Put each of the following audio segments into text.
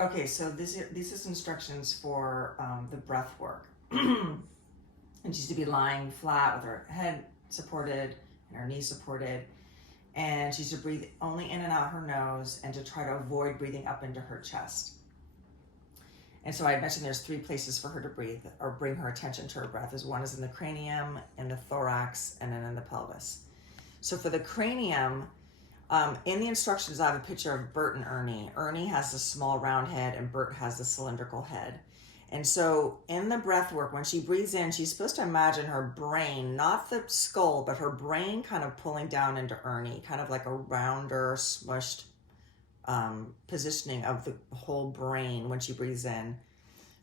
Okay, so these is instructions for the breath work. And she's to be lying flat with her head supported and her knees supported. And she's to breathe only in and out her nose and to try to avoid breathing up into her chest. And so I mentioned there's 3 places for her to breathe or bring her attention to her breath. One is in the cranium, in the thorax, and then in the pelvis. So for the cranium, in the instructions, I have a picture of Bert and Ernie. Ernie has the small round head and Bert has the cylindrical head. And so in the breath work, when she breathes in, she's supposed to imagine her brain, not the skull, but her brain kind of pulling down into Ernie, kind of like a rounder, smushed positioning of the whole brain when she breathes in.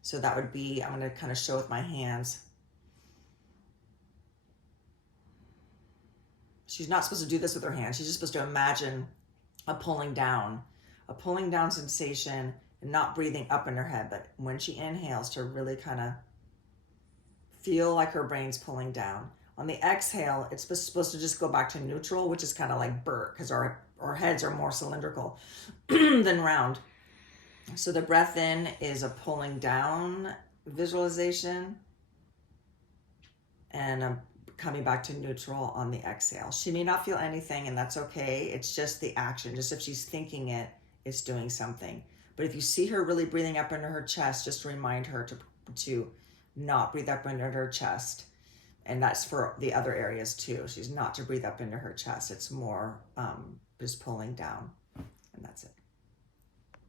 So that would be, I'm going to kind of show with my hands. She's not supposed to do this with her hands. She's just supposed to imagine a pulling down sensation and not breathing up in her head. But when she inhales, to really kind of feel like her brain's pulling down. On the exhale, it's supposed to just go back to neutral, which is kind of like Bert, because our heads are more cylindrical than round. So the breath in is a pulling down visualization and a coming back to neutral on the exhale. She may not feel anything, and that's okay. It's just the action. Just if she's thinking it, it's doing something. But if you see her really breathing up into her chest, just remind her to not breathe up into her chest. And that's for the other areas too. She's not to breathe up into her chest. It's more just pulling down. And that's it.